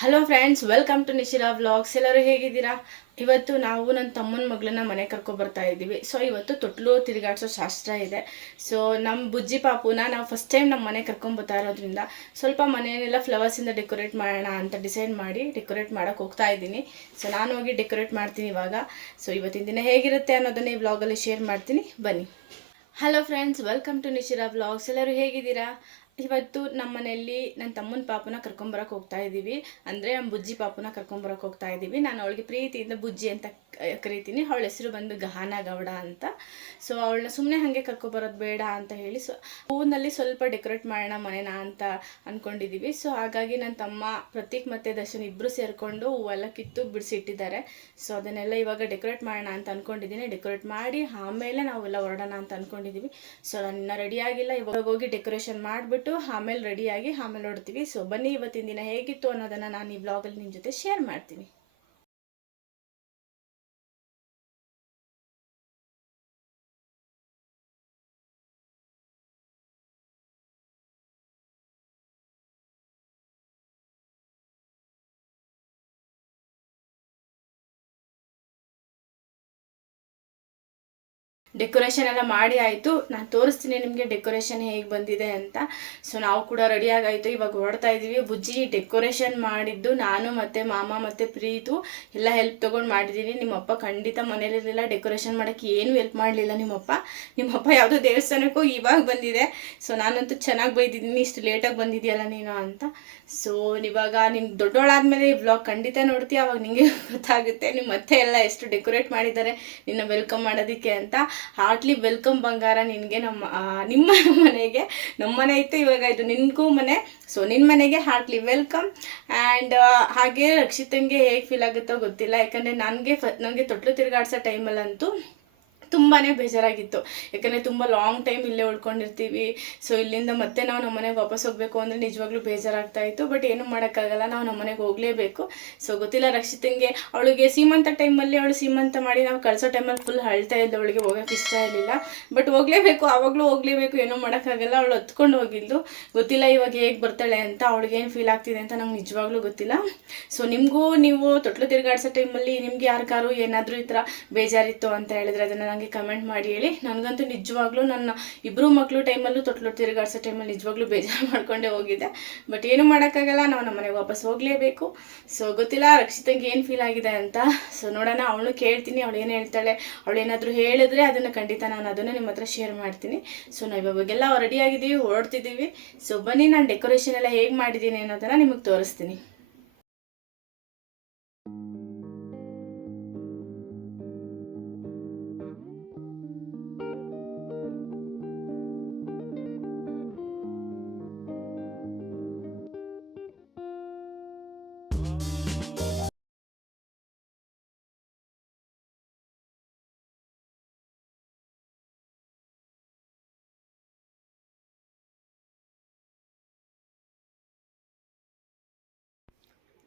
Hello friends welcome to Nishira vlogs ಎಲ್ಲರೂ ಹೇಗಿದ್ದೀರಾ? ಇವತ್ತು ನಾವು ನನ್ನ ತಮ್ಮನ ಮಗಳನ್ನ ಮನೆ ಕರ್ಕೊಂಡು ಬರ್ತಾ ಇದ್ದೀವಿ. ಸೊ ಇವತ್ತು ತೊಟ್ಲು ತಿರುಗಾಡ್ಸೋ ಶಾಸ್ತ್ರ ಇದೆ. ಸೊ ನಮ್ಮ ಬುಜ್ಜಿ ಪಾಪುನ ನಾವು ಫಸ್ಟ್ ಟೈಮ್ ನಮ್ಮ ಮನೆ ಕರ್ಕೊಂಬರ್ತಾ ಇರೋದ್ರಿಂದ ಸ್ವಲ್ಪ ಮನೆಯನ್ನೆಲ್ಲ ಫ್ಲವರ್ಸಿಂದ ಡೆಕೋರೇಟ್ ಮಾಡೋಣ ಅಂತ ಡಿಸೈಡ್ ಮಾಡಿ ಡೆಕೋರೇಟ್ ಮಾಡೋಕೆ ಹೋಗ್ತಾ ಇದ್ದೀನಿ. ಸೊ ನಾನು ಹೋಗಿ ಡೆಕೋರೇಟ್ ಮಾಡ್ತೀನಿ ಇವಾಗ. ಸೊ ಇವತ್ತಿನ ದಿನ ಹೇಗಿರುತ್ತೆ ಅನ್ನೋದನ್ನ ಈ ವ್ಲಾಗಲ್ಲಿ ಶೇರ್ ಮಾಡ್ತೀನಿ. ಬನ್ನಿ. Hello friends welcome to Nishira vlogs ಎಲ್ಲರೂ ಹೇಗಿದ್ದೀರಾ? ಇವತ್ತು ನಮ್ಮ ಮನೆಯಲ್ಲಿ ನನ್ನ ತಮ್ಮನ ಪಾಪನ ಕರ್ಕೊಂಬರಕ್ಕೆ ಹೋಗ್ತಾ ಇದ್ದೀವಿ ಅಂದರೆ ನಮ್ಮ ಬುಜ್ಜಿ ಪಾಪನ ಕರ್ಕೊಂಬರಕ್ಕೆ ಹೋಗ್ತಾ ಇದ್ದೀವಿ ನಾನು ಅವಳಿಗೆ ಪ್ರೀತಿಯಿಂದ ಬುಜ್ಜಿ ಅಂತ ಕರಿತೀನಿ. ಅವಳ ಹೆಸರು ಬಂದು ಗಹಾನ ಗೌಡ ಅಂತ. ಸೊ ಅವಳನ್ನ ಸುಮ್ಮನೆ ಹಾಗೆ ಕರ್ಕೊಬರೋದು ಬೇಡ ಅಂತ ಹೇಳಿ ಸೊ ಹೂವಿನಲ್ಲಿ ಸ್ವಲ್ಪ ಡೆಕೋರೇಟ್ ಮಾಡೋಣ ಮನೇನ ಅಂತ ಅಂದ್ಕೊಂಡಿದ್ದೀವಿ ಸೊ ಹಾಗಾಗಿ ನನ್ನ ತಮ್ಮ ಪ್ರತೀಕ್ ಮತ್ತು ದರ್ಶನ್ ಇಬ್ಬರು ಸೇರಿಕೊಂಡು ಹೂವೆಲ್ಲ ಕಿತ್ತು ಬಿಡಿಸಿಟ್ಟಿದ್ದಾರೆ. ಸೊ ಅದನ್ನೆಲ್ಲ ಇವಾಗ ಡೆಕೋರೇಟ್ ಮಾಡೋಣ ಅಂತ ಅಂದ್ಕೊಂಡಿದ್ದೀನಿ ಡೆಕೋರೇಟ್ ಮಾಡಿ ಆಮೇಲೆ ನಾವೆಲ್ಲ ಹೊರಡೋಣ ಅಂತ ಅಂದ್ಕೊಂಡಿದ್ದೀವಿ ಸೊ ನಾನು ಇನ್ನೂ ರೆಡಿ ಆಗಿಲ್ಲ. ಇವಾಗ ಹೋಗಿ ಡೆಕೋರೇಷನ್ ಮಾಡಿಬಿಟ್ಟು ಆಮೇಲೆ ರೆಡಿಯಾಗಿ ಆಮೇಲೆ ಹೊಡ್ತೀವಿ ಸೊ ಬನ್ನಿ ಇವತ್ತಿನ ದಿನ ಹೇಗಿತ್ತು ಅನ್ನೋದನ್ನು ನಾನು ಈ ವ್ಲಾಗಲ್ಲಿ ನಿಮ್ಮ ಜೊತೆ ಶೇರ್ ಮಾಡ್ತೀನಿ. ಡೆಕೋರೇಷನ್ ಎಲ್ಲ ಮಾಡಿ ಆಯಿತು. ನಾನು ತೋರಿಸ್ತೀನಿ ನಿಮಗೆ ಡೆಕೋರೇಷನ್ ಹೇಗೆ ಬಂದಿದೆ ಅಂತ. ಸೊ ನಾವು ಕೂಡ ರೆಡಿಯಾಗಾಯಿತು ಇವಾಗ ಹೊರಡ್ತಾ ಇದ್ದೀವಿ ಬುಜ್ಜಿ ಡೆಕೋರೇಷನ್ ಮಾಡಿದ್ದು ನಾನು ಮತ್ತು ಮಾಮ ಮತ್ತು ಪ್ರೀತು. ಎಲ್ಲ ಹೆಲ್ಪ್ ತೊಗೊಂಡು ಮಾಡಿದ್ದೀನಿ ನಿಮ್ಮಪ್ಪ ಖಂಡಿತ ಮನೇಲಿರಲಿಲ್ಲ. ಡೆಕೋರೇಷನ್ ಮಾಡೋಕ್ಕೆ ಏನೂ ಹೆಲ್ಪ್ ಮಾಡಲಿಲ್ಲ ನಿಮ್ಮಪ್ಪ. ನಿಮ್ಮಪ್ಪ ಯಾವುದೋ ದೇವಸ್ಥಾನಕ್ಕೂ ಇವಾಗ ಬಂದಿದೆ. ಸೊ ನಾನಂತೂ ಚೆನ್ನಾಗಿ ಬೈದಿದ್ದೀನಿ. ಇಷ್ಟು ಲೇಟಾಗಿ ಬಂದಿದೆಯಲ್ಲ ನೀನು ಅಂತ. ಸೊ ಇವಾಗ ನಿಮ್ಗೆ ದೊಡ್ಡವಳಾದ್ಮೇಲೆ ಈ ಬ್ಲಾಗ್ ಖಂಡಿತ ನೋಡ್ತೀವಿ ಅವಾಗ ನಿಮಗೆ ಗೊತ್ತಾಗುತ್ತೆ. ನಿಮ್ಮ ಮತ್ತೆ ಎಲ್ಲ ಎಷ್ಟು ಡೆಕೋರೇಟ್ ಮಾಡಿದ್ದಾರೆ. ನಿನ್ನ ವೆಲ್ಕಮ್ ಮಾಡೋದಕ್ಕೆ ಅಂತ. ಹಾರ್ಟ್ಲಿ ವೆಲ್ಕಮ್ ಬಂಗಾರ ನಿನಗೆ ನಮ್ಮ ನಿಮ್ಮ ಮನೆಗೆ. ನಮ್ಮ ಮನೆ ಇತ್ತು ಇವಾಗ ಇದು ನಿನಗೂ ಮನೆ. ಸೊ ನಿನ್ನ ಮನೆಗೆ ಹಾರ್ಟ್ಲಿ ವೆಲ್ಕಮ್. ಆ್ಯಂಡ್ ಹಾಗೆ ರಕ್ಷಿತಂಗೆ ಹೇಗೆ ಫೀಲ್ ಆಗುತ್ತೋ ಗೊತ್ತಿಲ್ಲ. ಯಾಕಂದರೆ ನನಗೆ ಫ, ನನಗೆ ತೊಟ್ಲು ತಿರುಗಾಡ್ಸೋ ಟೈಮಲ್ಲಂತೂ ತುಂಬಾ ಬೇಜಾರಾಗಿತ್ತು. ಯಾಕಂದರೆ ತುಂಬ ಲಾಂಗ್ ಟೈಮ್ ಇಲ್ಲೇ ಉಳ್ಕೊಂಡಿರ್ತೀವಿ. ಸೊ ಇಲ್ಲಿಂದ ಮತ್ತೆ ನಾವು ನಮ್ಮ ಮನೆಗೆ ವಾಪಸ್ ಹೋಗಬೇಕು ಅಂದರೆ ನಿಜವಾಗ್ಲೂ ಬೇಜಾರಾಗ್ತಾ ಇತ್ತು. ಬಟ್ ಏನು ಮಾಡೋಕ್ಕಾಗಲ್ಲ. ನಾವು ನಮ್ಮ ಮನೆಗೆ ಹೋಗಲೇಬೇಕು. ಸೊ ಗೊತ್ತಿಲ್ಲ ರಕ್ಷಿತಂಗೆ. ಅವಳಿಗೆ ಸೀಮಂತ ಟೈಮಲ್ಲಿ ಅವಳು ಸೀಮಂತ ಮಾಡಿ ನಾವು ಕಳಿಸೋ ಟೈಮಲ್ಲಿ ಫುಲ್ ಅಳ್ತಾ ಇದ್ದ ಅವಳಿಗೆ ಹೋಗೋಕೆ ಇಷ್ಟ ಇರಲಿಲ್ಲ. ಬಟ್ ಹೋಗಲೇಬೇಕು. ಆವಾಗಲೂ ಹೋಗಲೇಬೇಕು. ಏನೂ ಮಾಡೋಕ್ಕಾಗಲ್ಲ. ಅವಳು ಹತ್ಕೊಂಡು ಹೋಗಿದ್ದು ಗೊತ್ತಿಲ್ಲ ಇವಾಗ ಹೇಗೆ ಬರ್ತಾಳೆ ಅಂತ ಅವಳಿಗೆ ಏನು ಫೀಲ್ ಆಗ್ತಿದೆ ಅಂತ ನಂಗೆ ನಿಜವಾಗ್ಲೂ ಗೊತ್ತಿಲ್ಲ. ಸೊ ನಿಮಗೂ ನೀವು ತೊಟ್ಲು ತಿರುಗಾಡಿಸೋ ಟೈಮಲ್ಲಿ ನಿಮ್ಗೆ ಯಾರಿಗಾರು ಏನಾದರೂ ಈ ಥರ ಬೇಜಾರಿತ್ತು ಅಂತ ಹೇಳಿದ್ರೆ ಅದನ್ನು ನನಗೆ ಕಮೆಂಟ್ ಮಾಡಿ ಹೇಳಿ. ನನಗಂತೂ ನಿಜವಾಗ್ಲೂ ನನ್ನ ಇಬ್ಬರು ಮಕ್ಕಳು ಟೈಮಲ್ಲೂ ತೊಟ್ಲು ತಿರುಗಾಡ್ಸೋ ಟೈಮಲ್ಲಿ ನಿಜವಾಗ್ಲೂ ಬೇಜಾರು ಮಾಡ್ಕೊಂಡೇ ಹೋಗಿದ್ದೆ ಬಟ್ ಏನು ಮಾಡೋಕ್ಕಾಗಲ್ಲ, ನಾವು ನಮ್ಮ ಮನೆಗೆ ವಾಪಸ್ ಹೋಗಲೇಬೇಕು. ಸೊ ಗೊತ್ತಿಲ್ಲ, ರಕ್ಷಿತಂಗೆ ಏನು ಫೀಲ್ ಆಗಿದೆ ಅಂತ. ಸೊ ನೋಡೋಣ, ಅವಳು ಕೇಳ್ತೀನಿ, ಅವಳು ಏನು ಹೇಳ್ತಾಳೆ, ಅವಳು ಏನಾದರೂ ಹೇಳಿದ್ರೆ ಅದನ್ನು ಖಂಡಿತ ನಾನು ಅದನ್ನು ನಿಮ್ಮ ಹತ್ರ ಶೇರ್ ಮಾಡ್ತೀನಿ. ಸೊ ನಾವು ಇವಾಗೆಲ್ಲ ರೆಡಿ ಆಗಿದ್ದೀವಿ, ಹೊರಡ್ತಿದ್ದೀವಿ. ಸೊ ಬನ್ನಿ, ನಾನು ಡೆಕೋರೇಷನ್ ಎಲ್ಲ ಹೇಗೆ ಮಾಡಿದ್ದೀನಿ ಅನ್ನೋದನ್ನು ನಿಮಗೆ ತೋರಿಸ್ತೀನಿ.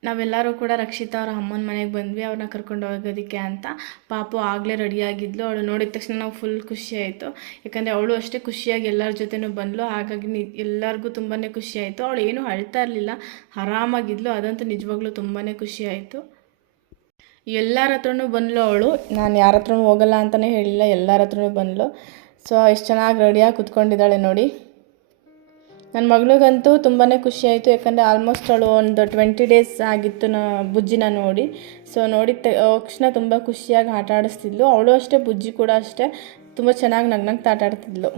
ನಾವೆಲ್ಲರೂ ಕೂಡ ರಕ್ಷಿತಾ ಅವ್ರ ಅಮ್ಮನ ಮನೆಗೆ ಬಂದ್ವಿ ಅವ್ರನ್ನ ಕರ್ಕೊಂಡು ಹೋಗೋದಕ್ಕೆ ಅಂತ. ಪಾಪು ಆಗಲೇ ರೆಡಿಯಾಗಿದ್ಲು, ಅವಳು ನೋಡಿದ ತಕ್ಷಣ ನಾವು ಫುಲ್ ಖುಷಿ ಆಯಿತು. ಯಾಕಂದರೆ ಅವಳು ಅಷ್ಟೇ ಖುಷಿಯಾಗಿ ಎಲ್ಲರ ಜೊತೆನೂ ಬಂದಳು ಹಾಗಾಗಿ ನಿ, ಎಲ್ಲರಿಗೂ ತುಂಬಾ ಖುಷಿ ಆಯಿತು. ಅವಳು ಏನೂ ಅಳ್ತಾ ಇರಲಿಲ್ಲ, ಆರಾಮಾಗಿದ್ಲು, ಅದಂತೂ ನಿಜವಾಗ್ಲೂ ತುಂಬಾ ಖುಷಿ ಆಯಿತು. ಎಲ್ಲರ ಹತ್ರನೂ ಬಂದಳು ಅವಳು. ನಾನು ಯಾರ ಹತ್ರನೂ ಹೋಗಲ್ಲ ಅಂತಲೇ ಹೇಳಿಲ್ಲ, ಎಲ್ಲರ ಹತ್ರನೂ ಬಂದಳು ಸೊ ಎಷ್ಟು ಚೆನ್ನಾಗಿ ರೆಡಿಯಾಗಿ ಕುತ್ಕೊಂಡಿದ್ದಾಳೆ ನೋಡಿ. ನನ್ನ ಮಗಳಿಗಂತೂ ತುಂಬಾ ಖುಷಿ ಆಯಿತು, ಯಾಕಂದರೆ ಆಲ್ಮೋಸ್ಟ್ ಅವಳು ಒಂದು ಟ್ವೆಂಟಿ ಡೇಸ್ ಆಗಿತ್ತು ನಾ ಬುಜ್ಜಿನ ನೋಡಿ. ಸೊ ನೋಡಿ ತಕ್ಷಣ ತುಂಬ ಖುಷಿಯಾಗಿ ಆಟ ಆಡಿಸ್ತಿದ್ಲು ಅವಳು ಅಷ್ಟೇ, ಬುಜ್ಜಿ ಕೂಡ ಅಷ್ಟೇ, ತುಂಬ ಚೆನ್ನಾಗಿ ನಗ್ನಗ್ತಾ ಆಟ ಆಡ್ತಿದ್ಲು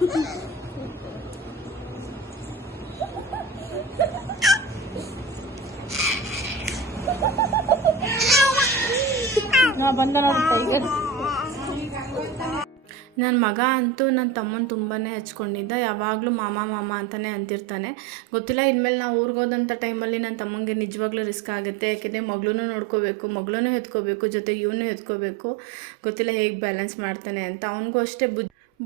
ನನ್ನ ಮಗ ಅಂತೂ ನನ್ನ ತಮ್ಮನ ತುಂಬಾ ಹಚ್ಕೊಂಡಿದ್ದ. ಯಾವಾಗಲೂ ಮಾಮ ಮಾಮ ಅಂತಾನೆ ಅಂತಿರ್ತಾನೆ. ಗೊತ್ತಿಲ್ಲ, ಇನ್ಮೇಲೆ ನಾವು ಊರಿಗೆ ಟೈಮಲ್ಲಿ ನನ್ನ ತಮ್ಮಂಗೆ ನಿಜವಾಗ್ಲೂ ರಿಸ್ಕ್ ಆಗುತ್ತೆ. ಯಾಕೆಂದರೆ ಮಗಳೂ ನೋಡ್ಕೋಬೇಕು ಮಗಳೂ ಎತ್ಕೋಬೇಕು ಜೊತೆಗೆ ಇವನು ಎತ್ಕೋಬೇಕು ಗೊತ್ತಿಲ್ಲ ಹೇಗೆ ಬ್ಯಾಲೆನ್ಸ್ ಮಾಡ್ತಾನೆ ಅಂತ. ಅವನಿಗೂ ಅಷ್ಟೇ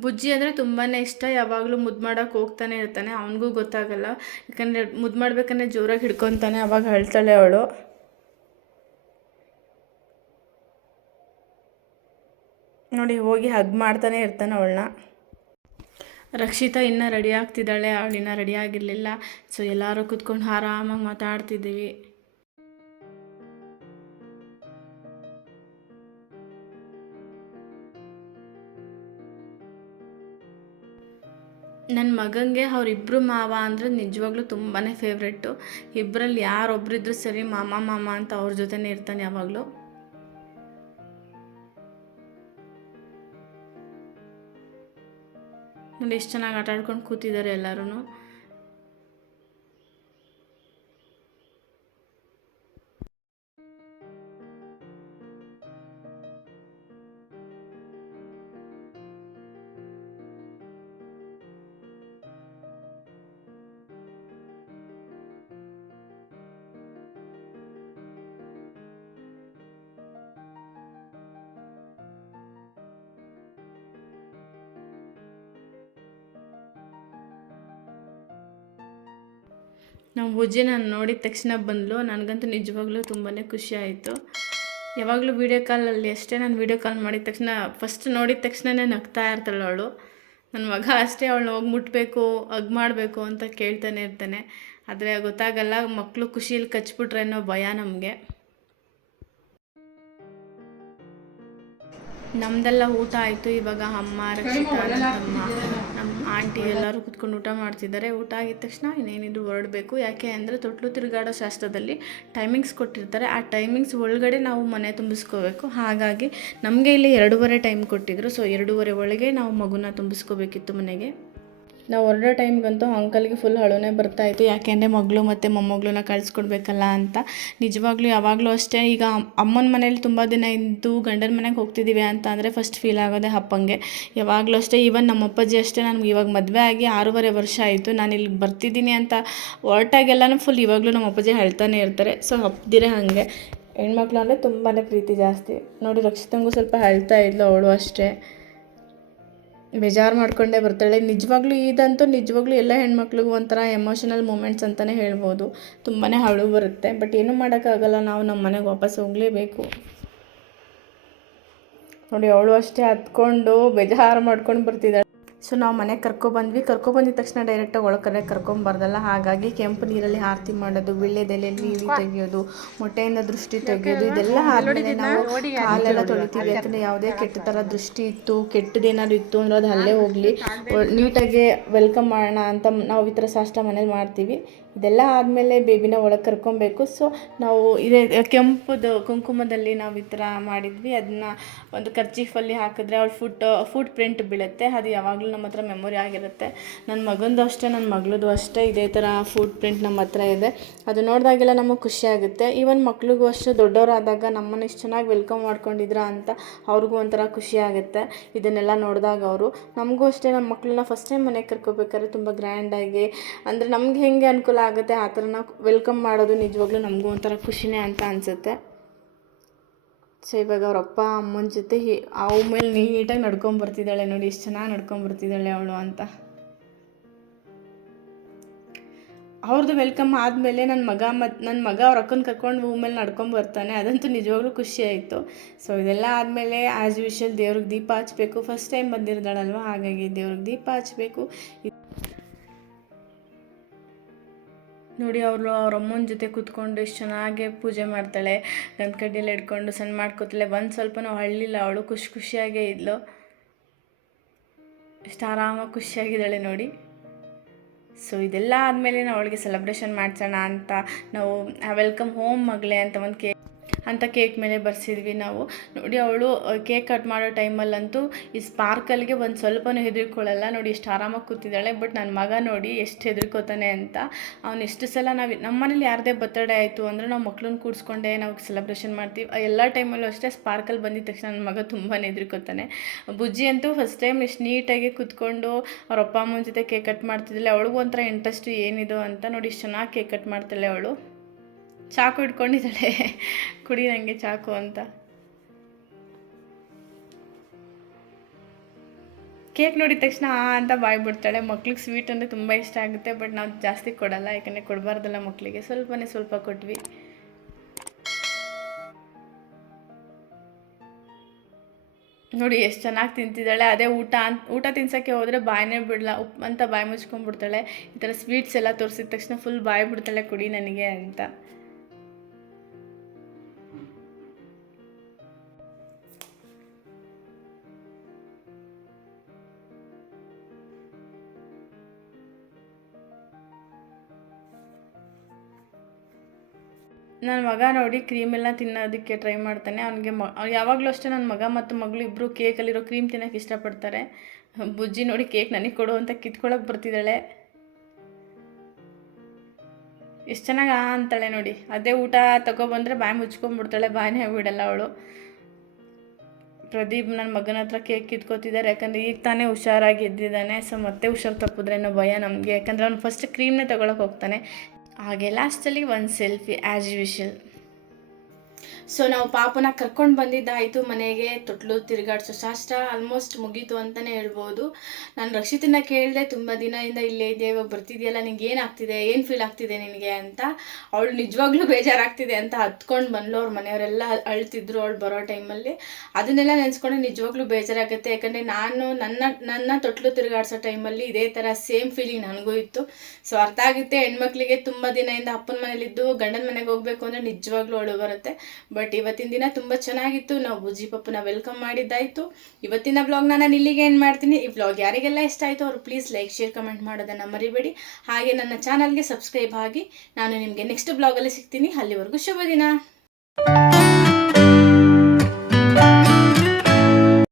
ಬುಜ್ಜಿ ಅಂದರೆ ತುಂಬಾ ಇಷ್ಟ, ಯಾವಾಗಲೂ ಮುದ್ದು ಮಾಡೋಕೆ ಹೋಗ್ತಾನೆ ಇರ್ತಾನೆ, ಅವನಿಗೂ ಗೊತ್ತಾಗಲ್ಲ. ಯಾಕಂದರೆ ಮುದ್ದು ಮಾಡ್ಬೇಕಂದ್ರೆ ಜೋರಾಗಿ ಹಿಡ್ಕೊತಾನೆ, ಅವಾಗ ಅಳ್ತಾಳೆ ಅವಳು. ನೋಡಿ, ಹೋಗಿ ಹಗ್ ಮಾಡ್ತಾನೆ ಇರ್ತಾನೆ ಅವಳನ್ನ. ರಕ್ಷಿತಾ ಇನ್ನೂ ರೆಡಿ ಆಗ್ತಿದ್ದಾಳೆ, ಅವಳು ಇನ್ನೂ ರೆಡಿ ಆಗಿರಲಿಲ್ಲ. ಸೊ ಎಲ್ಲರೂ ಕುತ್ಕೊಂಡು ಆರಾಮಾಗಿ ಮಾತಾಡ್ತಿದ್ದೀವಿ. ನನ್ನ ಮಗನಿಗೆ ಅವರಿಬ್ಬರು ಮಾವ ಅಂದರೆ ನಿಜವಾಗ್ಲೂ ತುಂಬಾ ಫೇವ್ರೆಟ್ಟು ಇಬ್ಬರಲ್ಲಿ ಯಾರೊಬ್ಬರಿದ್ರು ಸರಿ ಮಾಮ ಮಾಮ ಅಂತ ಅವ್ರ ಜೊತೆನೇ ಇರ್ತಾನೆ ಯಾವಾಗಲೂ. ನೋಡಿ, ಎಷ್ಟು ಚೆನ್ನಾಗಿ ಆಟ ಆಡ್ಕೊಂಡು ಕೂತಿದ್ದಾರೆ ಎಲ್ಲರೂ ನಮ್ಮ ಬುಜ್ಜಿ ನಾನು ನೋಡಿದ ತಕ್ಷಣ ಬಂದಳು ನನಗಂತೂ ನಿಜವಾಗ್ಲೂ ತುಂಬಾ ಖುಷಿ ಆಯಿತು. ಯಾವಾಗಲೂ ವೀಡಿಯೋ ಕಾಲಲ್ಲಿ ಅಷ್ಟೇ ನಾನು ವೀಡಿಯೋ ಕಾಲ್ ಮಾಡಿದ ತಕ್ಷಣ ಫಸ್ಟ್ ನೋಡಿದ ತಕ್ಷಣನೇ ನಗ್ತಾ ಇರ್ತಾಳೆ ಅವಳು. ನನ್ನ ಮಗ ಅಷ್ಟೇ ಅವಳು ಹೋಗಿ ಮುಟ್ಟಬೇಕು ಹಗ್ ಮಾಡಬೇಕು ಅಂತ ಕೇಳ್ತಾನೆ ಇರ್ತಾನೆ. ಆದರೆ ಗೊತ್ತಾಗಲ್ಲ ಮಕ್ಕಳು ಖುಷಿಯಲ್ಲಿ ಕಚ್ಬಿಟ್ರೆ ಅನ್ನೋ ಭಯ ನಮಗೆ. ನಮ್ದೆಲ್ಲ ಊಟ ಆಯಿತು. ಇವಾಗ ಅಮ್ಮ, ರಕ್ಷಿತಾ ನಮ್ಮ ಆಂಟಿ ಎಲ್ಲರೂ ಕುತ್ಕೊಂಡು ಊಟ ಮಾಡ್ತಿದ್ದಾರೆ. ಊಟ ಆಗಿದ ತಕ್ಷಣ ಇನ್ನೇನಿದ್ರು ಹೊರಡಬೇಕು ಯಾಕೆ ಅಂದರೆ ತೊಟ್ಲು ತಿರುಗಾಡೋ ಶಾಸ್ತ್ರದಲ್ಲಿ ಟೈಮಿಂಗ್ಸ್ ಕೊಟ್ಟಿರ್ತಾರೆ. ಆ ಟೈಮಿಂಗ್ಸ್ ಒಳಗಡೆ ನಾವು ಮನೆ ತುಂಬಿಸ್ಕೋಬೇಕು. ಹಾಗಾಗಿ ನಮಗೆ ಇಲ್ಲಿ ಎರಡೂವರೆ ಟೈಮ್ ಕೊಟ್ಟಿದ್ರು. ಸೊ ಎರಡೂವರೆ ಒಳಗೆ ನಾವು ಮಗುನ ತುಂಬಿಸ್ಕೋಬೇಕಿತ್ತು ಮನೆಗೆ. ನಾವು ಹೊರಡೋ ಟೈಮ್ಗಂತೂ ಅಂಕಲ್ಗೆ ಫುಲ್ ಅಳುನೇ ಬರ್ತಾಯಿತ್ತು ಯಾಕೆಂದರೆ ಮಗಳು ಮತ್ತು ಮೊಮ್ಮಗಳನ್ನ ಕಳಿಸ್ಕೊಡ್ಬೇಕಲ್ಲ ಅಂತ. ನಿಜವಾಗ್ಲೂ ಯಾವಾಗಲೂ ಅಷ್ಟೇ. ಈಗ ಅಮ್ಮನ ಮನೇಲಿ ತುಂಬ ದಿನ ಇದ್ದು ಗಂಡನ ಮನೆಗೆ ಹೋಗ್ತಿದ್ದೀವಿ ಅಂತ ಅಂದರೆ ಫಸ್ಟ್ ಫೀಲ್ ಆಗೋದೇ ಅಪ್ಪಂಗೆ. ಯಾವಾಗಲೂ ಅಷ್ಟೇ. ಈವನ್ ನಮ್ಮ ಅಪ್ಪಾಜಿ ಅಷ್ಟೇ. ನನಗೆ ಇವಾಗ ಮದುವೆ ಆಗಿ ಆರೂವರೆ ವರ್ಷ ಆಯಿತು. ನಾನು ಇಲ್ಲಿ ಬರ್ತಿದ್ದೀನಿ ಅಂತ ಹೊರಟಾಗೆಲ್ಲನೂ ಫುಲ್ ಇವಾಗಲೂ ನಮ್ಮ ಅಪ್ಪಾಜಿ ಹೇಳ್ತಾನೆ ಇರ್ತಾರೆ. ಸೊ ಹಪ್ದಿರೇ ಹಾಗೆ. ಹೆಣ್ಮಕ್ಳು ಅಂದರೆ ತುಂಬಾ ಪ್ರೀತಿ ಜಾಸ್ತಿ. ನೋಡಿ ರಕ್ಷಿತಂಗೂ ಸ್ವಲ್ಪ ಹೇಳ್ತಾ ಇದ್ಲು ಅವಳು ಅಷ್ಟೇ. ಬೇಜಾರು ಮಾಡ್ಕೊಂಡೇ ಬರ್ತಾಳೆ. ನಿಜವಾಗ್ಲೂ ಇದಂತೂ ನಿಜವಾಗ್ಲೂ ಎಲ್ಲ ಹೆಣ್ಮಕ್ಳಿಗೂ ಒಂಥರ ಎಮೋಷನಲ್ ಮೂಮೆಂಟ್ಸ್ ಅಂತಲೇ ಹೇಳ್ಬೋದು. ತುಂಬಾ ಅಳು ಬರುತ್ತೆ. ಬಟ್ ಏನೂ ಮಾಡೋಕ್ಕಾಗಲ್ಲ. ನಾವು ನಮ್ಮ ಮನೆಗೆ ವಾಪಸ್ ಹೋಗಲೇಬೇಕು. ನೋಡಿ, ಅವಳು ಅಷ್ಟೇ ಹತ್ಕೊಂಡು ಬೇಜಾರು ಮಾಡ್ಕೊಂಡು ಬರ್ತಿದ್ದಾಳೆ. ಸೊ ನಾವು ಮನೆಗೆ ಕರ್ಕೊಬಂದ್ವಿ ಕರ್ಕೊಬಂದಿದ ತಕ್ಷಣ ಡೈರೆಕ್ಟಾಗಿ ಒಳಗಡೆ ಕರ್ಕೊಂಬಾರ್ದಲ್ಲ. ಹಾಗಾಗಿ ಕೆಂಪು ನೀರಲ್ಲಿ ಆರತಿ ಮಾಡೋದು ವೀಳ್ಯದೆಲೆಯಲ್ಲಿ ನೀರು ತೆಗೆಯೋದು ಮೊಟ್ಟೆಯಿಂದ ದೃಷ್ಟಿ ತೆಗೆಯೋದು ಇದೆಲ್ಲ ಆದಮೇಲೆ ನಾವು ಕಾಲೆಲ್ಲ ತೊಳಿತೀವಿ. ಯಾಕಂದರೆ ಯಾವುದೇ ಕೆಟ್ಟ ಥರ ದೃಷ್ಟಿ ಇತ್ತು ಕೆಟ್ಟದೇನಾದ್ರು ಇತ್ತು ಅಂದ್ರೆ ಅದು ಅಲ್ಲೇ ಹೋಗಲಿ. ನೀಟಾಗಿ ವೆಲ್ಕಮ್ ಮಾಡೋಣ ಅಂತ ನಾವು ಈ ಥರ ಶಾಸ್ತ್ರ ಮನೇಲಿ ಮಾಡ್ತೀವಿ. ಇದೆಲ್ಲ ಆದಮೇಲೆ ಬೇಬಿನ ಒಳಗೆ ಕರ್ಕೊಬೇಕು. ಸೊ ನಾವು ಇದೇ ಕೆಂಪುದು, ಕುಂಕುಮದಲ್ಲಿ ನಾವು ಈ ಥರ ಮಾಡಿದ್ವಿ. ಅದನ್ನ ಒಂದು ಕರ್ಚೀಫಲ್ಲಿ ಹಾಕಿದ್ರೆ ಅವ್ಳ ಫುಟ್ ಫುಟ್ ಪ್ರಿಂಟ್ ಬೀಳುತ್ತೆ. ಅದು ಯಾವಾಗಲೂ ನಮ್ಮ ಹತ್ರ ಮೆಮೊರಿ ಆಗಿರುತ್ತೆ. ನನ್ನ ಮಗಂದು ಅಷ್ಟೇ ನನ್ನ ಮಗಳದು ಅಷ್ಟೇ ಇದೇ ಥರ ಫುಟ್ ಪ್ರಿಂಟ್ ನಮ್ಮ ಹತ್ರ ಇದೆ. ಅದು ನೋಡಿದಾಗೆಲ್ಲ ನಮಗೆ ಖುಷಿ ಆಗುತ್ತೆ. ಈವನ್ ಮಕ್ಳಿಗೂ ಅಷ್ಟೇ ದೊಡ್ಡವರಾದಾಗ ನಮ್ಮನ್ನು ಇಷ್ಟು ಚೆನ್ನಾಗಿ ವೆಲ್ಕಮ್ ಮಾಡ್ಕೊಂಡಿದ್ರ ಅಂತ ಅವ್ರಿಗೂ ಒಂಥರ ಖುಷಿ ಆಗುತ್ತೆ. ಇದನ್ನೆಲ್ಲ ನೋಡಿದಾಗ ಅವರು. ನಮಗೂ ಅಷ್ಟೇ ನಮ್ಮ ಮಕ್ಕಳನ್ನ ಫಸ್ಟ್ ಟೈಮ್ ಮನೆಗೆ ಕರ್ಕೋಬೇಕಾದ್ರೆ ತುಂಬ ಗ್ರ್ಯಾಂಡಾಗಿ ಅಂದರೆ ನಮ್ಗೆ ಹೆಂಗೆ ಅನುಕೂಲ ಆಗುತ್ತೆ, ಆ ಥರ ನಾವು ವೆಲ್ಕಮ್ ಮಾಡೋದು ನಿಜವಾಗ್ಲೂ ನಮಗೂ ಒಂಥರ ಖುಷಿನೇ ಅಂತ ಅನಿಸುತ್ತೆ. ಸೊ ಇವಾಗ ಅವ್ರ ಅಪ್ಪ, ಅಮ್ಮನ ಜೊತೆ ಹಿ ಅವು ಮೇಲೆ ನೀಟಾಗಿ ನಡ್ಕೊಂಬರ್ತಿದ್ದಾಳೆ ನೋಡಿ, ಎಷ್ಟು ಚೆನ್ನಾಗಿ ನಡ್ಕೊಂಬರ್ತಿದ್ದಾಳೆ ಅವಳು ಅಂತ. ಅವ್ರದ್ದು ವೆಲ್ಕಮ್ ಆದಮೇಲೆ ನನ್ನ ಮಗ ಮತ್ತು ನನ್ನ ಮಗ ಅವ್ರ ಅಕ್ಕನ ಕರ್ಕೊಂಡು ಹೂ ಮೇಲೆ ನಡ್ಕೊಂಡು ಬರ್ತಾನೆ, ಅದಂತೂ ನಿಜವಾಗ್ಲೂ ಖುಷಿ ಆಯಿತು. ಸೊ ಇದೆಲ್ಲ ಆದಮೇಲೆ ಆ್ಯಸ್ ಯೂಶಲ್ ದೇವ್ರಿಗೆ ದೀಪ ಹಚ್ಚಬೇಕು ಫಸ್ಟ್ ಟೈಮ್ ಬಂದಿರ್ತಾಳಲ್ವ ಹಾಗಾಗಿ ದೇವ್ರಿಗೆ ದೀಪ ಹಚ್ಚಬೇಕು ನೋಡಿ ಅವಳು ಅವ್ರ ಅಮ್ಮನ ಜೊತೆ ಕೂತ್ಕೊಂಡು ಎಷ್ಟು ಚೆನ್ನಾಗಿ ಪೂಜೆ ಮಾಡ್ತಾಳೆ. ನನ್ನ ಕಡ್ಡಿಯಲ್ಲಿ ಹಿಡ್ಕೊಂಡು ಸಣ್ಣ ಮಾಡ್ಕೋತಾಳೆ ಒಂದು ಸ್ವಲ್ಪನೂ ಹಳ್ಳಿಲ್ಲ ಅವಳು ಖುಷಿ ಖುಷಿಯಾಗೇ ಇದ್ಲು. ಎಷ್ಟು ಆರಾಮಾಗಿ ಖುಷಿಯಾಗಿದ್ದಾಳೆ ನೋಡಿ. ಸೊ ಇದೆಲ್ಲ ಆದಮೇಲೆ ನಾವು ಅವಳಿಗೆ ಸೆಲೆಬ್ರೇಷನ್ ಮಾಡ್ಸೋಣ ಅಂತ ನಾವು ವೆಲ್ಕಮ್ ಹೋಮ್ ಮಗಳೇ ಅಂತ ಒಂದು ಕೇಕ್ ಅಂತ ಕೇಕ್ ಮೇಲೆ ಬರ್ಸಿದ್ವಿ ನಾವು. ನೋಡಿ ಅವಳು ಕೇಕ್ ಕಟ್ ಮಾಡೋ ಟೈಮಲ್ಲಂತೂ ಈ ಸ್ಪಾರ್ಕಲ್ಗೆ ಒಂದು ಸ್ವಲ್ಪನೂ ಹೆದರ್ಕೊಳ್ಳಲ್ಲ. ನೋಡಿ ಎಷ್ಟು ಆರಾಮಾಗಿ ಕೂತಿದ್ದಾಳೆ, ಬಟ್ ನನ್ನ ಮಗ ನೋಡಿ ಎಷ್ಟು ಹೆದರ್ಕೋತಾನೆ ಅಂತ. ಅವ್ನು ಎಷ್ಟು ಸಲ ನಾವು ನಮ್ಮ ಮನೇಲಿ ಯಾರದೇ ಬರ್ತಡೇ ಆಯಿತು ಅಂದರೆ ನಾವು ಮಕ್ಳನ್ನ ಕೂಡಿಸ್ಕೊಂಡೆ ನಾವು ಸೆಲೆಬ್ರೇಷನ್ ಮಾಡ್ತೀವಿ. ಎಲ್ಲ ಟೈಮಲ್ಲೂ ಅಷ್ಟೇ ಸ್ಪಾರ್ಕಲ್ ಬಂದಿದ ತಕ್ಷಣ ನನ್ನ ಮಗ ತುಂಬಾ ಹೆದರ್ಕೋತಾನೆ. ಬುಜ್ಜಿ ಅಂತೂ ಫಸ್ಟ್ ಟೈಮ್ ಎಷ್ಟು ನೀಟಾಗಿ ಕೂತ್ಕೊಂಡು ಅವ್ರ ಅಪ್ಪ ಅಮ್ಮನ ಜೊತೆ ಕೇಕ್ ಕಟ್ ಮಾಡ್ತಿದ್ದಾಳೆ ಅವಳಿಗೂ ಒಂಥರ ಇಂಟ್ರೆಸ್ಟ್ ಏನಿದು ಅಂತ ನೋಡಿ ಇಷ್ಟು ಚೆನ್ನಾಗಿ ಕೇಕ್ ಕಟ್ ಮಾಡ್ತಾಳೆ ಅವಳು. ಚಾಕು ಇಟ್ಕೊಂಡಿದ್ದಾಳೆ. ಕುಡಿ ನನಗೆ ಚಾಕು ಅಂತ. ಕೇಕ್ ನೋಡಿದ ತಕ್ಷಣ ಆ ಅಂತ ಬಾಯ್ ಬಿಡ್ತಾಳೆ ಮಕ್ಳಿಗೆ ಸ್ವೀಟ್ ಅಂದರೆ ತುಂಬ ಇಷ್ಟ ಆಗುತ್ತೆ, ಬಟ್ ನಾವು ಜಾಸ್ತಿ ಕೊಡಲ್ಲ. ಯಾಕಂದರೆ ಕೊಡಬಾರ್ದಲ್ಲ ಮಕ್ಕಳಿಗೆ ಸ್ವಲ್ಪನೇ ಸ್ವಲ್ಪ ಕೊಟ್ವಿ. ನೋಡಿ ಎಷ್ಟು ಚೆನ್ನಾಗಿ ತಿಂತಿದ್ದಾಳೆ. ಅದೇ ಊಟ ಅಂತ ಊಟ ತಿನ್ಸೋಕ್ಕೆ ಹೋದರೆ ಬಾಯನ್ನೇ ಬಿಡಲ್ಲ ಉಪ್ಪು ಅಂತ ಬಾಯಿ ಮುಚ್ಕೊಂಡ್ಬಿಡ್ತಾಳೆ. ಈ ಥರ ಸ್ವೀಟ್ಸ್ ಎಲ್ಲ ತೋರಿಸಿದ ತಕ್ಷಣ ಫುಲ್ ಬಾಯಿ ಬಿಡ್ತಾಳೆ ಕುಡಿ ನನಗೆ ಅಂತ. ನನ್ನ ಮಗ ನೋಡಿ ಕ್ರೀಮೆಲ್ಲ ತಿನ್ನೋದಕ್ಕೆ ಟ್ರೈ ಮಾಡ್ತಾನೆ. ಅವನಿಗೆ ಮ, ಯಾವಾಗಲೂ ಅಷ್ಟೇ ನನ್ನ ಮಗ ಮತ್ತು ಮಗಳು ಇಬ್ಬರು ಕೇಕಲ್ಲಿರೋ ಕ್ರೀಮ್ ತಿನ್ನೋಕೆ ಇಷ್ಟಪಡ್ತಾರೆ. ಬುಜ್ಜಿ ನೋಡಿ ಕೇಕ್ ನನಗೆ ಕೊಡು ಅಂತ ಕಿತ್ಕೊಳ್ಳೋಕೆ ಬರ್ತಿದ್ದಾಳೆ. ಎಷ್ಟು ಚೆನ್ನಾಗಿ ಅಂತಾಳೆ ನೋಡಿ. ಅದೇ ಊಟ ತಗೊಬಂದರೆ ಬಾಯಿ ಮುಚ್ಕೊಂಡ್ಬಿಡ್ತಾಳೆ. ಬಾಯಿನೇ ಬಿಡಲ್ಲ ಅವಳು. ಪ್ರದೀಪ್ ನನ್ನ ಮಗನ ಹತ್ರ ಕೇಕ್ ಕಿತ್ಕೋತಿದ್ದಾರೆ. ಯಾಕಂದರೆ ಈಗ ತಾನೇ ಹುಷಾರಾಗಿ ಎದ್ದಿದ್ದಾನೆ. ಸೊ ಮತ್ತೆ ಹುಷಾರು ತಪ್ಪಿದ್ರೇನೋ ಭಯ ನಮಗೆ. ಯಾಕಂದರೆ ಅವ್ನು ಫಸ್ಟ್ ಕ್ರೀಮ್ನೇ ತೊಗೊಳಕ್ಕೆ ಹೋಗ್ತಾನೆ. ಹಾಗೆ ಲಾಸ್ಟಲ್ಲಿ ಒಂದು ಸೆಲ್ಫಿ ಆ್ಯಸ್ ಯೂಶಲ್ ಸೊ ನಾವು ಪಾಪನ ಕರ್ಕೊಂಡು ಬಂದಿದ್ದಾಯಿತು ಮನೆಗೆ, ತೊಟ್ಲು ತಿರುಗಾಡ್ಸೋ ಶಾಸ್ತ್ರ ಆಲ್ಮೋಸ್ಟ್ ಮುಗೀತು ಅಂತಲೇ ಹೇಳ್ಬೋದು. ನಾನು ರಕ್ಷಿತನ ಕೇಳಿದೆ ತುಂಬ ದಿನದಿಂದ ಇಲ್ಲೇ ಇದೆಯಾ ಇವಾಗ ಬರ್ತಿದೆಯಲ್ಲ, ನಿಂಗೆ ಏನಾಗ್ತಿದೆ ಏನು ಫೀಲ್ ಆಗ್ತಿದೆ ನಿನಗೆ ಅಂತ. ಅವಳು ನಿಜವಾಗ್ಲೂ ಬೇಜಾರಾಗ್ತಿದೆ ಅಂತ ಹತ್ಕೊಂಡು ಬಂದ್ಲು, ಅವ್ರ ಮನೆಯವರೆಲ್ಲ ಅಳ್ತಿದ್ರು ಅವಳು ಬರೋ ಟೈಮಲ್ಲಿ ಅದನ್ನೆಲ್ಲ ನೆನೆಸ್ಕೊಂಡು ನಿಜವಾಗ್ಲೂ ಬೇಜಾರಾಗುತ್ತೆ. ಯಾಕಂದರೆ ನಾನು ನನ್ನ ನನ್ನ ತೊಟ್ಲು ತಿರುಗಾಡ್ಸೋ ಟೈಮಲ್ಲಿ ಇದೇ ಥರ ಸೇಮ್ ಫೀಲಿಂಗ್ ನನಗೂ ಇತ್ತು. ಸೊ ಅರ್ಥ ಆಗುತ್ತೆ, ಹೆಣ್ಮಕ್ಳಿಗೆ ತುಂಬ ದಿನದಿಂದ ಅಪ್ಪನ ಮನೇಲಿದ್ದು, ಗಂಡನ ಮನೆಗೆ ಹೋಗ್ಬೇಕು ಅಂದರೆ ನಿಜವಾಗ್ಲೂ ಅಳು ಬರುತ್ತೆ. ಬಟ್ ಇವತ್ತಿನ ದಿನ ತುಂಬ ಚೆನ್ನಾಗಿತ್ತು. ನಾವು ಬುಜ್ಜಿ ಪಪ್ಪನ ವೆಲ್ಕಮ್ ಮಾಡಿದ್ದಾಯಿತು. ಇವತ್ತಿನ ಬ್ಲಾಗ್ ನಾನು ಇಲ್ಲಿಗೆ ಏನು ಮಾಡ್ತೀನಿ. ಈ ಬ್ಲಾಗ್ ಯಾರಿಗೆಲ್ಲ ಇಷ್ಟ ಆಯಿತು ಅವರು ಪ್ಲೀಸ್ ಲೈಕ್ ಶೇರ್ ಕಮೆಂಟ್ ಮಾಡೋದನ್ನು ಮರಿಬೇಡಿ. ಹಾಗೆ ನನ್ನ ಚಾನಲ್ಗೆ ಸಬ್ಸ್ಕ್ರೈಬ್ ಆಗಿ ನಾನು ನಿಮಗೆ ನೆಕ್ಸ್ಟ್ ಬ್ಲಾಗಲ್ಲಿ ಸಿಗ್ತೀನಿ. ಅಲ್ಲಿವರೆಗೂ ಶುಭ ದಿನ